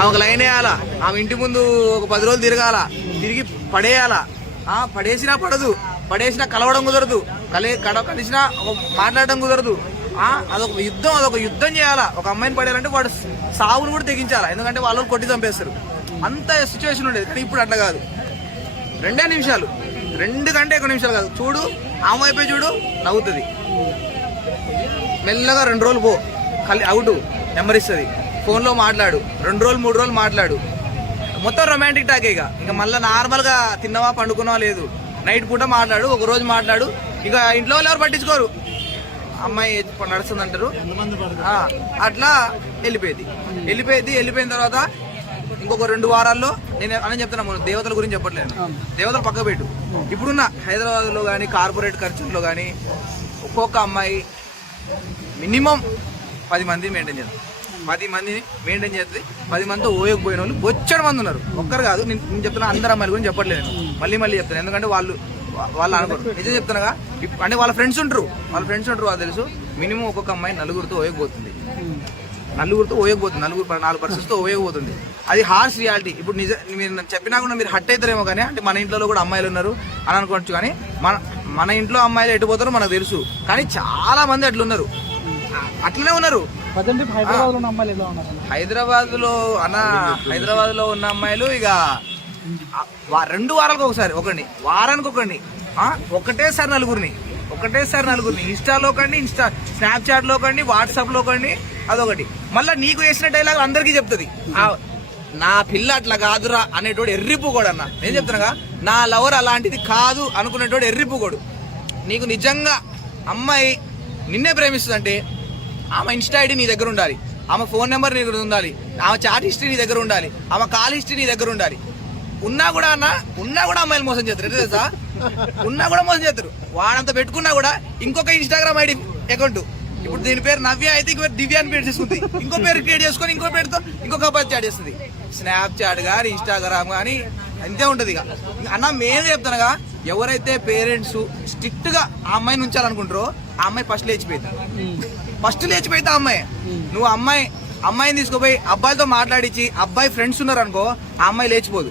ఆమెకు లైన్ వేయాలా, ఆమె ఇంటి ముందు ఒక 10 రోజులు తిరగాల, తిరిగి పడేయాలా. పడేసినా పడదు, పడేసినా కలవడం కుదరదు, కలిసినా మాట్లాడడం కుదరదు. అదొక యుద్ధం చేయాలా. ఒక అమ్మాయిని పడేయాలంటే వాడు సావును కూడా తెగించాలా, ఎందుకంటే వాళ్ళు కొట్టి చంపేస్తారు. అంత సిచ్యువేషన్ ఉండేది. కానీ ఇప్పుడు అట్లా కాదు, 2 నిమిషాలు, 2 కంటే ఎక్కువ నిమిషాలు కాదు. చూడు ఆమె అయిపోయి చూడు, నవ్వుతుంది. మెల్లగా 2 రోజులు పో, అవుట్ నెంబర్ ఇస్తుంది, ఫోన్లో మాట్లాడు, 2 రోజులు 3 రోజులు మాట్లాడు, మొత్తం రొమాంటిక్ టాక్. ఇక మళ్ళీ నార్మల్గా తిన్నవా పండుకున్నావా లేదు, నైట్ పూట మాట్లాడు, ఒక రోజు మాట్లాడు. ఇక ఇంట్లో వాళ్ళు ఎవరు పట్టించుకోరు, అమ్మాయి నడుస్తుంది అంటారు. అట్లా వెళ్ళిపోయిన తర్వాత ఇంకొక 2 వారాల్లో నేను అని చెప్తున్నా, దేవతల గురించి చెప్పట్లేదు, దేవతలు పక్క పెట్టు. ఇప్పుడున్న హైదరాబాద్లో కానీ కార్పొరేట్ ఖర్చుల్లో కానీ ఒక్కొక్క అమ్మాయి మినిమం 10 మంది మెయింటైన్ చేస్తారు. 10 మందిని మెయింటైన్ చేస్తుంది. 10 మందితో ఓయకపోయిన వాళ్ళు బొచ్చడు మంది ఉన్నారు. ఒక్కరు కాదు, నేను చెప్తున్నా, అందరు అమ్మాయిల గురించి చెప్పట్లేదు, మళ్ళీ చెప్తాను. ఎందుకంటే వాళ్ళు అనుకోరు, నిజం చెప్తున్నాగా. అంటే వాళ్ళ ఫ్రెండ్స్ ఉంటారు, వాళ్ళు తెలుసు. మినిమం ఒక్కొక్క అమ్మాయి నలుగురితో ఓయకపోతుంది, 4 పర్సన్స్తో ఓయకపోతుంది. అది హార్ష్ రియాలిటీ. ఇప్పుడు మీరు చెప్పినా కూడా మీరు హట్ అవుతారేమో, కానీ అంటే మన ఇంట్లో కూడా అమ్మాయిలు ఉన్నారు అని అనుకోవచ్చు. కానీ మన ఇంట్లో అమ్మాయిలు ఎటుపోతారో మనకు తెలుసు. కానీ చాలా మంది అట్లున్నారు, అట్లనే ఉన్నారు. హైదరాబాద్ లో ఉన్న అమ్మాయిలు ఇక 2 వారాలకు ఒకసారి వారానికి ఒకటేసారి నలుగురిని ఇన్స్టాలో కండి, స్నాప్చాట్ లో కండి, వాట్సాప్ లో కండి, అదొకటి. మళ్ళీ నీకు వేసిన డైలాగ్ అందరికీ చెప్తుంది. నా పిల్ల అట్లా కాదురా అనేటోడు ఎర్రిపుకోడు అన్న. నేను చెప్తున్నాగా, నా లవర్ అలాంటిది కాదు అనుకునేటోడు ఎర్రిపుకోడు. నీకు నిజంగా అమ్మాయి నిన్నే ప్రేమిస్తుందంటే ఆమె ఇన్స్టా ఐడి నీ దగ్గర ఉండాలి, ఆమె ఫోన్ నెంబర్ నీ దగ్గర ఉండాలి, ఆమె చాట్ హిస్టరీ నీ దగ్గర ఉండాలి, ఆమె కాల్ హిస్టరీ నీ దగ్గర ఉండాలి. ఉన్నా కూడా అమ్మాయిలు మోసం చేస్తారు, తెలుసా? ఉన్నా కూడా మోసం చేస్తారు. వాడంత పెట్టుకున్నా కూడా ఇంకొక ఇన్స్టాగ్రామ్ ఐడి అకౌంట్, ఇప్పుడు దీని పేరు నవ్య అయితే ఇంకో దివ్య అని పేరు చేసుకుంది, ఇంకో పేరు క్రియేట్ చేసుకొని ఇంకో పేరుతో ఇంకొక అబ్బాయి చాట్ చేస్తుంది. స్నాప్ చాట్ కానీ ఇన్స్టాగ్రామ్ కానీ అంతే ఉంటుంది. ఇక అన్న మేము చెప్తానుగా, ఎవరైతే పేరెంట్స్ స్ట్రిక్ట్ గా ఆ అమ్మాయిని ఉంచాలనుకుంటారో ఆ అమ్మాయి ఫస్ట్ లేచిపోయింది ఆ అమ్మాయి. నువ్వు అమ్మాయిని తీసుకుపోయి అబ్బాయితో మాట్లాడించి అబ్బాయి ఫ్రెండ్స్ ఉన్నారు అనుకో, ఆ అమ్మాయి లేచిపోదు.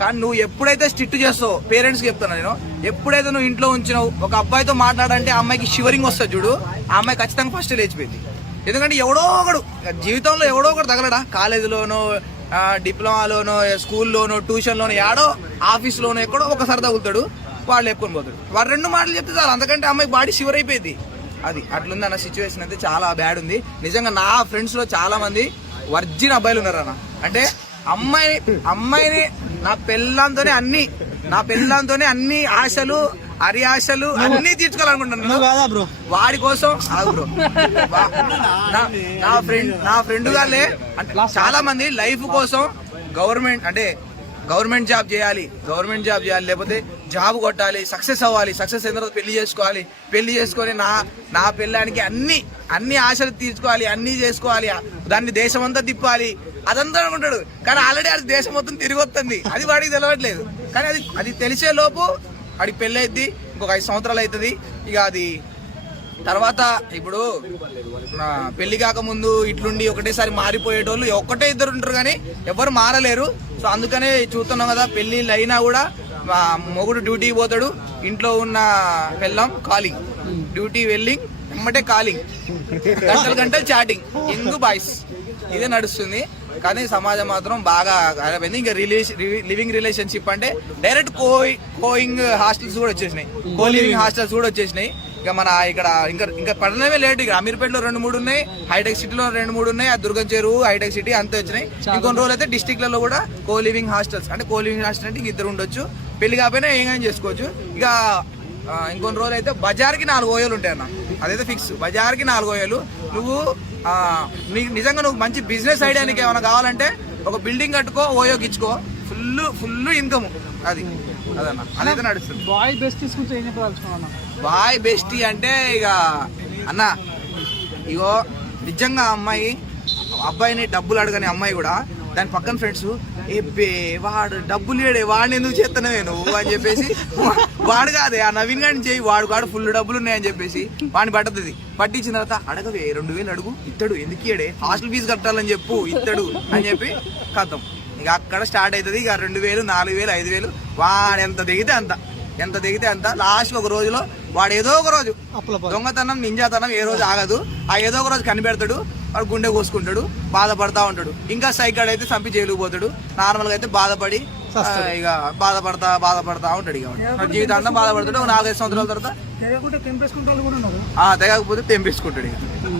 కానీ నువ్వు ఎప్పుడైతే స్ట్రిక్ట్ చేస్తావు, పేరెంట్స్కి చెప్తాను నేను, ఎప్పుడైతే నువ్వు ఇంట్లో ఉంచినావు ఒక అబ్బాయితో మాట్లాడంటే ఆ అమ్మాయికి షివరింగ్ వస్తుంది చూడు, ఆ అమ్మాయి ఖచ్చితంగా ఫస్ట్ లేచిపోయింది. ఎందుకంటే ఎవడో ఒకడు జీవితంలో తగలడా, కాలేజీలోనో, డిప్లొమాలోనో, స్కూల్లోనో, ట్యూషన్లోనో, యాడో ఆఫీస్లోనో ఎక్కడో ఒకసారి తగులుతాడు, వాళ్ళు ఎప్పుకొని పోతాడు. వాడు 2 మాటలు చెప్తే చాలు, అంతకంటే అమ్మాయి బాడీ షివర్ అయిపోయింది. అది అట్లుంది అన్న. సిచ్యువేషన్ అయితే చాలా బ్యాడ్ ఉంది నిజంగా. నా ఫ్రెండ్స్ లో చాలా మంది వర్జిన్ అబ్బాయిలు ఉన్నారు అన్న. అంటే అమ్మాయిని నా పెళ్ళంతోనే అన్ని ఆశలు అరియాశలు అన్ని తీర్చుకోవాలనుకుంటున్నాను వాడి కోసం. బ్రో నా ఫ్రెండ్ గానే చాలా మంది లైఫ్ కోసం గవర్నమెంట్ జాబ్ చేయాలి, లేకపోతే జాబ్ కొట్టాలి, సక్సెస్ అవ్వాలి, సక్సెస్ అయిన తర్వాత పెళ్లి చేసుకొని నా పెళ్ళానికి అన్ని ఆశలు తీర్చుకోవాలి, అన్ని చేసుకోవాలి, దాన్ని దేశం అంతా తిప్పాలి, అదంతా అనుకుంటాడు. కానీ ఆల్రెడీ అది దేశం మొత్తం తిరిగి వస్తుంది, అది వాడికి తెలియట్లేదు. కానీ అది తెలిసే లోపు వాడికి పెళ్ళి అయింది, ఇంకొక 5 సంవత్సరాలు అవుతుంది. ఇక అది తర్వాత ఇప్పుడు పెళ్లి కాకముందు ఇట్లుండి ఒకటేసారి మారిపోయేటోళ్ళు 1-2 ఉంటారు, కానీ ఎవరు మారలేరు. సో అందుకనే చూస్తున్నాం కదా, పెళ్లిళ్ళు అయినా కూడా మొగుడు డ్యూటీకి పోతాడు, ఇంట్లో ఉన్న పెళ్ళాం కాలింగ్, డ్యూటీ వెల్లింగ్ ఎమ్మటే కాలింగ్, గంటలు చాటింగ్, బాయ్స్, ఇదే నడుస్తుంది. కానీ సమాజం మాత్రం బాగా అయిపోయింది. ఇంకా లివింగ్ రిలేషన్షిప్ అంటే డైరెక్ట్ కోయింగ్ హాస్టల్స్ కూడా వచ్చేసినాయి, లివింగ్ హాస్టల్స్ కూడా వచ్చేసినాయి. ఇక మన ఇక్కడ ఇంకా పడడమే లేట్. ఇక అమీర్పేటలో 2-3 ఉన్నాయి, హైటెక్ సిటీలో 2-3 ఉన్నాయి, ఆ దుర్గం చెరువు, హైటెక్ సిటీ అంతా వచ్చినాయి. ఇంకొన్ని రోజులు అయితే డిస్టిక్లలో కూడా లివింగ్ హాస్టల్స్ అంటే ఇంక 2 ఉండొచ్చు, పెళ్లి కాకపోయినా ఏం చేసుకోవచ్చు. ఇక ఇంకొన్ని రోజులు అయితే బజార్కి 4 ఓయలు ఉంటాయి అన్న, అదైతే ఫిక్స్. బజార్కి 4 ఓయలు. నువ్వు నిజంగా నువ్వు మంచి బిజినెస్ ఐడియా నీకు ఏమైనా కావాలంటే ఒక బిల్డింగ్ కట్టుకో, ఓయోకి ఇచ్చుకో, ఫుల్ ఇన్కమ్. అదన్న అదైతే నడుస్తుంది. బాయ్ బెస్టీ అంటే ఇక అన్న, నిజంగా అబ్బాయిని డబ్బులు అడగని అమ్మాయి కూడా దాని పక్కన ఫ్రెండ్స్ ఎబ్బే వాడు డబ్బులు లేడే వాడిని ఎందుకు చేస్తున్నావే నువ్వు అని చెప్పేసి వాడు కాదే ఆ నవీన్ గారిని చేయి వాడు ఫుల్ డబ్బులు ఉన్నాయని చెప్పేసి వాడిని పట్టదు. పట్టించిన తర్వాత అడగవే 2000 అడుగు ఇత్తడు, ఎందుకు ఇయ్యడే, హాస్టల్ ఫీజు కట్టాలని చెప్పు ఇత్తడు అని చెప్పి కథం. ఇక అక్కడ స్టార్ట్ అవుతుంది. ఇక 2000, 4000, 5000 వాడు ఎంత దిగితే అంత లాస్ట్ ఒక రోజులో వాడు ఏదో ఒక రోజు దొంగతనం నింజాతనం ఏ రోజు ఆగదు. ఆ ఏదో ఒక రోజు కనిపెడతాడు, వాడు గుండె కోసుకుంటాడు, బాధపడతా ఉంటాడు. ఇంకా సైకాడ్ అయితే చంపి జైలుకు పోతాడు. నార్మల్ గా అయితే బాధపడి ఇక బాధపడతా ఉంటాడు. ఇక జీవితాంతం బాధపడతాడు. 4-5 సంవత్సరాల తర్వాత తెగకపోతే తెంపేసుకుంటాడు.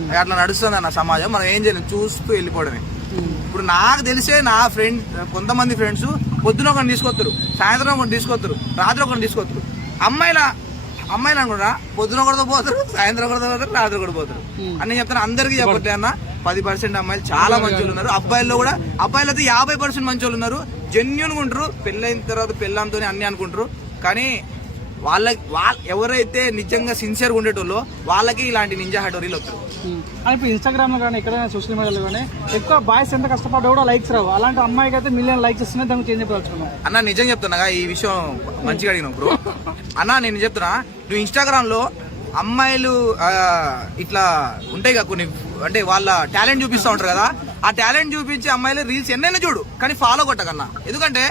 ఇక అట్లా నడుస్తుంది అన్న సమాజం. మనం ఏం చేయలేం, చూస్తూ వెళ్ళిపోవడమే. ఇప్పుడు నాకు తెలిసే నా కొంతమంది ఫ్రెండ్స్ పొద్దున ఒకరిని తీసుకొస్తారు, సాయంత్రం ఒకరిని తీసుకొస్తారు, రాత్రి ఒకరిని తీసుకొస్తారు. అమ్మాయిలు అనుకుంటా పొద్దున ఒకరితో పోతారు, సాయంత్రం ఒకరితో పోతారు, రాత్రి ఒకటి పోతారు అని నేను చెప్తాను. అందరికీ చెప్పట్లే అన్న, 10% అమ్మాయిలు చాలా మంచి ఉన్నారు. అబ్బాయిలు అయితే 50% మంచి వాళ్ళు ఉన్నారు. జెన్యున్ గా ఉంటారు. పెళ్ళైన తర్వాత పెళ్ళంతో అన్ని అనుకుంటారు. కానీ ఎవరైతే నిజంగా సిన్సియర్ గా ఉండేటోళ్ళు వాళ్ళకి ఇలాంటి నింజా హటోరీలు వస్తారు. ఇప్పుడు ఇన్స్టాగ్రామ్ లో కానీ ఎక్కడైనా సోషల్ మీడియాలో కానీ ఎక్కువ బాయ్స్ ఎంత కష్టపడ్డా కూడా లైక్స్ రావు. అలాంటి అమ్మాయికి అయితే మిలియన్ లైక్స్ వస్తున్నాయి. దానికి చేంజ్ చెప్పదలుచుకున్నాం అన్న. నిజం చెప్తున్నా, ఈ విషయం మంచిగా అడిగినావు బ్రో. అన్న నేను చెప్తున్నా, నువ్వు ఇన్స్టాగ్రామ్ లో అమ్మాయిలు ఇట్లా ఉంటాయి కదా కొన్ని, అంటే వాళ్ళ టాలెంట్ చూపిస్తూ ఉంటారు కదా. ఆ టాలెంట్ చూపించి అమ్మాయిలు రీల్స్ ఎన్నైనా చూడు, కానీ ఫాలో కొట్టకన్నా. ఎందుకంటే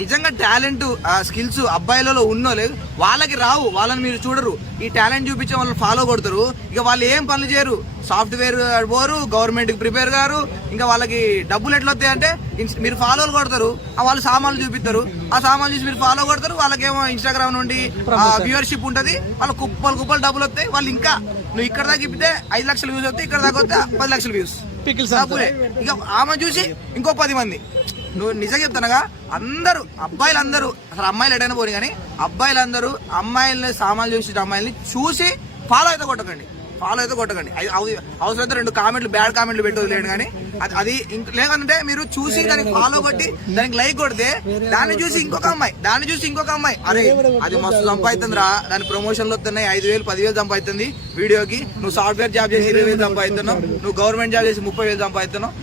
నిజంగా టాలెంట్ స్కిల్స్ అబ్బాయిలలో ఉన్నోలే వాళ్ళకి రావు, వాళ్ళని మీరు చూడరు. ఈ టాలెంట్ చూపించే వాళ్ళని ఫాలో కొడతారు. ఇక వాళ్ళు ఏం పనులు చేయరు, సాఫ్ట్వేర్ పోరు, గవర్నమెంట్ కి ప్రిపేర్ గారు. ఇంకా వాళ్ళకి డబ్బులు ఎట్లా వస్తాయి అంటే మీరు ఫాలోలు కొడతారు, వాళ్ళు సామాన్లు చూపిస్తారు, ఆ సామాన్లు చూసి మీరు ఫాలో కొడతారు. వాళ్ళకేమో ఇన్స్టాగ్రామ్ నుండి వ్యూవర్షిప్ ఉంటది, వాళ్ళ కుప్పలు డబ్బులు వస్తాయి. వాళ్ళు ఇంకా నువ్వు ఇక్కడ దాకా ఇప్పితే 5 లక్షల వ్యూస్ వస్తాయి, ఇక్కడ దాకా వస్తే 10 లక్షల వ్యూస్ డబ్బులే. ఇక ఆమె చూసి ఇంకో 10 మంది. నువ్వు నిజంగా చెప్తానగా, అబ్బాయిలందరూ అసలు అమ్మాయిలు ఎడైనా పోనీ కానీ అబ్బాయిలందరూ అమ్మాయిలని సామాన్లు చూసి అమ్మాయిల్ని చూసి ఫాలో అయితే కొట్టకండి. అవసరమైతే 2 కామెంట్లు బ్యాడ్ కామెంట్లు పెట్టలేదు కానీ అది లేదంటే మీరు చూసి దానికి ఫాలో కొట్టి దానికి లైక్ కొడితే దాన్ని చూసి ఇంకొక అమ్మాయి అరే అది మస్తు సంపాదిస్తుందిరా, దాని ప్రమోషన్లు వస్తున్నాయి, 5,000, 10,000 సంపాదిస్తుంది వీడియోకి. నువ్వు సాఫ్ట్వేర్ జాబ్ చేసి 20,000 సంపాదిస్తున్నావు, నువ్వు గవర్నమెంట్ జాబ్ చేసి 30,000 సంపాదిస్తున్నావు.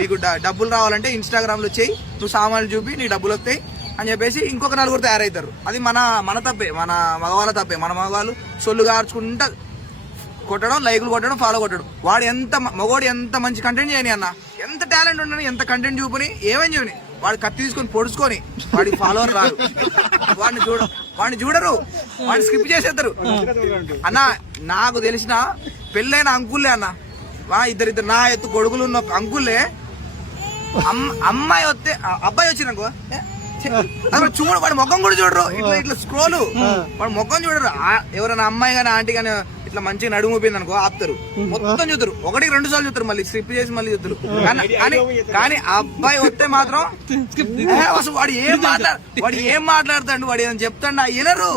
నీకు డబ్బులు రావాలంటే ఇన్స్టాగ్రామ్ లో చేయి, నువ్వు సామాన్లు చూపి నీ డబ్బులు వస్తాయి అని చెప్పేసి ఇంకొక 4 తయారవుతారు. అది మన తప్పే, మన మగవాళ్ళ తప్పే. మన మగవాళ్ళు సొల్లు గార్చుకుంటా కొట్టడం, లైకులు కొట్టడం, ఫాలో కొట్టడం. మగవాడు ఎంత మంచి కంటెంట్ చేయని అన్న, ఎంత టాలెంట్ ఉండని, ఎంత కంటెంట్ చూపుని ఏమని చూని వాడు కత్తి తీసుకొని పొడుచుకొని వాడికి ఫాలోవర్ రాదు, వాడిని చూడరు, వాడిని స్కిప్ చేసేస్తారు అన్న. నాకు తెలిసిన పెళ్ళైన అంకుల్లే అన్న, ఇద్దరు నా ఎత్తు కొడుకులు ఉన్న అంకుల్లే అమ్మాయి వస్తే అబ్బాయి వచ్చినాకో చూడు, వాడి ముఖం కూడా చూడరు. ఇట్లా స్క్రోలు వాడి ముఖం చూడరు. ఎవరైనా అమ్మాయి కానీ ఆంటీ కానీ ఇట్లా మంచిగా నడుము పోయింది అనుకో ఆపుతారు, మొత్తం చూస్తారు. 1-2 సార్లు చూస్తారు, మళ్ళీ స్కిప్ చేసి మళ్ళీ చూస్తారు. కానీ అబ్బాయి వస్తే మాత్రం అసలు వాడు ఏం మాట్లాడతాడు, వాడు ఏమైనా చెప్తాడు వినరు,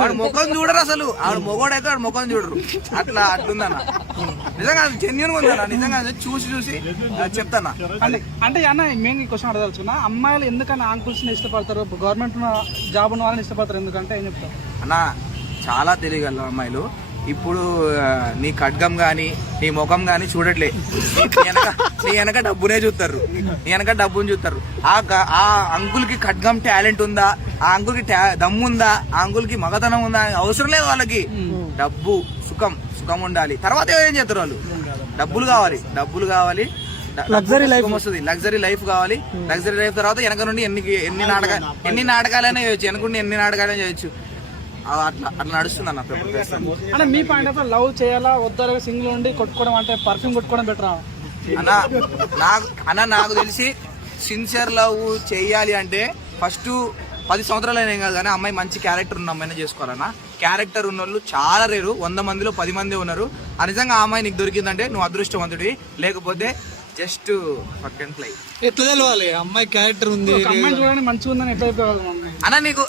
వాడు ముఖం చూడరు. అసలు ఆవిడ మొగోడైతే వాడు ముఖం చూడరు. అట్లుందన్న. నిజంగా జెన్యూన్ గా ఉందన్న, నిజంగా చూసి చెప్తానా. అంటే అన్న మెయిన్ క్వశ్చన్ అడగదలుచుకున్నా, అమ్మాయిలు ఎందుకన్నా అంకుల్స్ ని ఇష్టపడతారు, గవర్నమెంట్ జాబ్ ఉన్న వాళ్ళని ఇష్టపడతారు ఎందుకంటే ఏం చెప్తారు అన్న? చాలా తెలియగల అమ్మాయిలు ఇప్పుడు నీ ఖడ్గం గాని నీ ముఖం గాని చూడట్లే, నీ వెనక డబ్బునే చూస్తారు, డబ్బుని చూస్తారు. ఆ అంకుల్ కి ఖడ్గం టాలెంట్ ఉందా, ఆ అంకుల్ కి దమ్ముందా, ఆ అంకుల్ కి మగతనం ఉందా అవసరం లేదు. వాళ్ళకి డబ్బు సుఖం ఉండాలి. తర్వాత ఏం చేస్తారు వాళ్ళు? డబ్బులు కావాలి, లగ్జరీ లైఫ్ కావాలి. లగ్జరీ లైఫ్ తర్వాత వెనక నుండి ఎన్ని నాటకాలైనా చేయొచ్చు, వెనక నుండి ఎన్ని నాటకాలైనా చేయొచ్చు. అట్లా నడుస్తుంది అన్న. అంటే మీ పాయింట్ ఆఫ్ లవ్ చేయాలా వద్దా, సింగిల్ ఉండి కొట్టుకోవడం అంటే పర్ఫ్యూమ్ కొట్టుకోవడం బెటర్ అన్న? నాకు తెలిసి సిన్సియర్ లవ్ చేయాలి అంటే ఫస్ట్ 10 సంవత్సరాలు అయినా కాదు కానీ అమ్మాయి మంచి క్యారెక్టర్ ఉన్న అమ్మాయినే చేసుకోవాలన్నా. క్యారెక్టర్ ఉన్న వాళ్ళు చాలా రేరు, 100 మందిలో 10 మంది ఉన్నారు. నిజంగా ఆ అమ్మాయి నీకు దొరికిందంటే నువ్వు అదృష్టవంతుడివి, లేకపోతే జస్ట్ ఫక్ అండ్ ఫ్లై. ఎట్లా తెలవాలి అమ్మాయి క్యారెక్టర్ ఉంది, మంచిగా ఉందని ఎట్లా చెప్పాలి అన్న? నీకు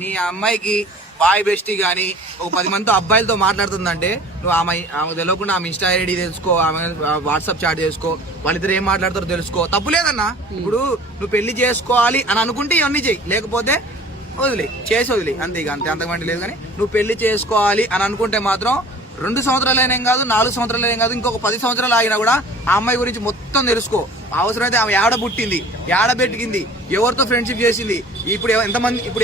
నీ అమ్మాయికి బాయ్ బెస్టీ గానీ ఒక 10 మందితో అబ్బాయిలతో మాట్లాడుతుందంటే నువ్వు ఆమె తెలియకుండా ఆమె ఇన్స్టా ఐడి తెలుసుకో, ఆమె వాట్సాప్ చాట్ చేసుకో, వాళ్ళిద్దరు ఏం మాట్లాడతారో తెలుసుకో. తప్పు లేదన్నా. ఇప్పుడు నువ్వు పెళ్లి చేసుకోవాలి అని అనుకుంటే ఇవన్నీ చెయ్యి, లేకపోతే వదిలే అంతే. అంతకుమంది లేదు. కానీ నువ్వు పెళ్లి చేసుకోవాలి అని అనుకుంటే మాత్రం 2 సంవత్సరాలు అయినా ఏం కాదు, 4 సంవత్సరాలు అయినా కాదు, ఇంకొక 10 సంవత్సరాలు ఆగినా కూడా ఆ అమ్మాయి గురించి మొత్తం తెలుసుకో. అవసరమైతే ఆమె ఏడ పుట్టింది, ఏడ పెట్టింది, ఎవరితో ఫ్రెండ్షిప్ చేసింది, ఇప్పుడు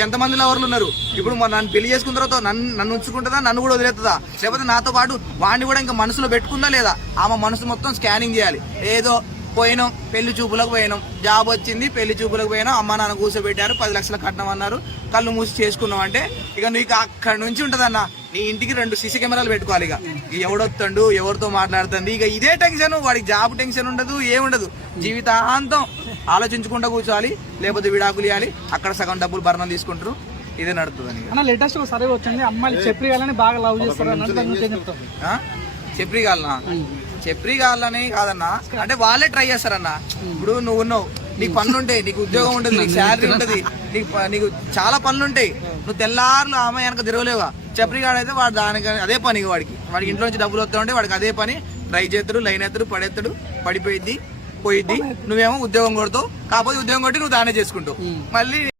ఎంతమంది లవర్లు ఉన్నారు, ఇప్పుడు నన్ను పెళ్లి చేసుకున్న తర్వాత నన్ను ఉంచుకుంటుందా, నన్ను కూడా వదిలేస్తుందా, లేకపోతే నాతో పాటు వాడిని కూడా ఇంకా మనసులో పెట్టుకుందా లేదా. ఆమె మనసు మొత్తం స్కానింగ్ చేయాలి. ఏదో పోయినాం, పెళ్లి చూపులకు పోయినాం, జాబ్ వచ్చింది, పెళ్లి చూపులకు పోయినాం, అమ్మ నాన్న కూర్చోబెట్టారు, 10 లక్షలు కట్నం అన్నారు, కళ్ళు మూసి చేసుకున్నాం అంటే ఇక నీకు అక్కడి నుంచి ఉంటదన్న. నీ ఇంటికి 2 సీసీ కెమెరాలు పెట్టుకోవాలి. ఇక ఎవడొస్తాడు, ఎవరితో మాట్లాడుతుంది, ఇక ఇదే టెన్షన్. వాడికి జాబ్ టెన్షన్ ఉండదు, ఏముండదు. జీవితాంతం ఆలోచించుకుంటూ కూర్చోవాలి, లేకపోతే విడాకులు ఇవ్వాలి. అక్కడ సగం డబ్బులు భరణం తీసుకుంటారు. ఇదే నడుతుంది. అన్న లేటెస్ట్ ఒక సర్వే వచ్చింది, అమ్మాయిలు చెప్పి కాలని బాగా లవ్ చేస్తారు అన్నట్టు దాని గురించి ఏం చెప్తావు? చెప్పి కావాలని కాదన్నా, అంటే వాళ్ళే ట్రై చేస్తారన్న. ఇప్పుడు నువ్వు ఉన్నావు, నీకు పనులు ఉంటాయి, నీకు ఉద్యోగం ఉంటుంది, నీకు శాలరీ ఉంటుంది, నీకు చాలా పనులు ఉంటాయి. నువ్వు తెల్లారులు ఆమె వెనక తిరగలేవా. చెప్పిగాడైతే వాడు దానికి అదే పని, వాడికి ఇంట్లో నుంచి డబ్బులు వస్తా ఉంటే వాడికి అదే పని. ట్రై చేస్తాడు, లైన్ ఎత్తాడు, పడేస్తాడు, పడిపోయిద్ది, పోయిద్ది. నువ్వేమో ఉద్యోగం కొడతావు. కాకపోతే ఉద్యోగం కొట్టి నువ్వు దానే చేసుకుంటావు. మళ్ళీ